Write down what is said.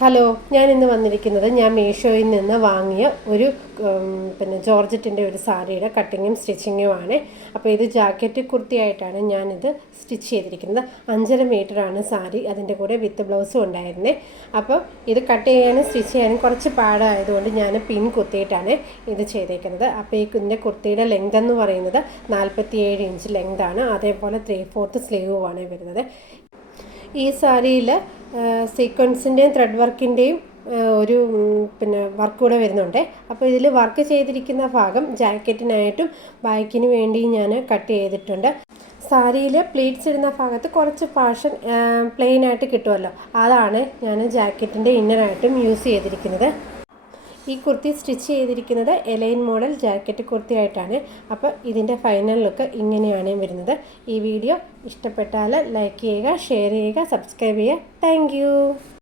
Hello, ഞാൻ ഇന്ന് വന്നിരിക്കുന്നത് ഞാൻ മീഷോയിൽ നിന്ന് വാങ്ങിയ ഒരു ജോർജറ്റിൻ്റെ ഒരു സാരിയുടെ കട്ടിങ്ങും സ്റ്റിച്ചിങ്ങുമാണ്. അപ്പോൾ ഇത് ജാക്കറ്റ് കുർത്തിയായിട്ടാണ് ഞാനിത് സ്റ്റിച്ച് ചെയ്തിരിക്കുന്നത്. 5.5 മീറ്ററാണ് സാരി, അതിൻ്റെ കൂടെ വിത്ത് ബ്ലൗസും ഉണ്ടായിരുന്നേ. അപ്പോൾ ഇത് കട്ട് ചെയ്യാനും സ്റ്റിച്ച് ചെയ്യാനും കുറച്ച് പാടായതുകൊണ്ട് ഞാൻ പിൻ കുത്തിയിട്ടാണ് ഇത് ചെയ്തേക്കുന്നത്. അപ്പോൾ ഇതിൻ്റെ കുർത്തിയുടെ ലെങ്ത് എന്ന് പറയുന്നത് 47 ഇഞ്ച് ലെങ്താണ്. അതേപോലെ 3/4 സ്ലീവുമാണ് വരുന്നത്. ഈ സാരിയിൽ സീക്വൻസിൻ്റെയും ത്രെഡ് വർക്കിൻ്റെയും ഒരു വർക്ക് കൂടെ വരുന്നുണ്ട്. അപ്പോൾ ഇതിൽ വർക്ക് ചെയ്തിരിക്കുന്ന ഭാഗം ജാക്കറ്റിനായിട്ടും ബാക്കിന് വേണ്ടിയും ഞാൻ കട്ട് ചെയ്തിട്ടുണ്ട്. സാരിയിൽ പ്ലീറ്റ്സ് ഇടുന്ന ഭാഗത്ത് കുറച്ച് പാഷൻ പ്ലെയിനായിട്ട് കിട്ടുമല്ലോ, അതാണ് ഞാൻ ജാക്കറ്റിൻ്റെ ഇന്നറായിട്ടും യൂസ് ചെയ്തിരിക്കുന്നത്. ഈ കുർത്തി സ്റ്റിച്ച് ചെയ്തിരിക്കുന്നത് എലൈൻ മോഡൽ ജാക്കറ്റ് കുർത്തിയായിട്ടാണ്. അപ്പോൾ ഇതിൻ്റെ ഫൈനൽ ലുക്ക് ഇങ്ങനെയാണ് വരുന്നത്. ഈ വീഡിയോ ഇഷ്ടപ്പെട്ടാൽ ലൈക്ക് ചെയ്യുക, ഷെയർ ചെയ്യുക, സബ്സ്ക്രൈബ് ചെയ്യുക. താങ്ക്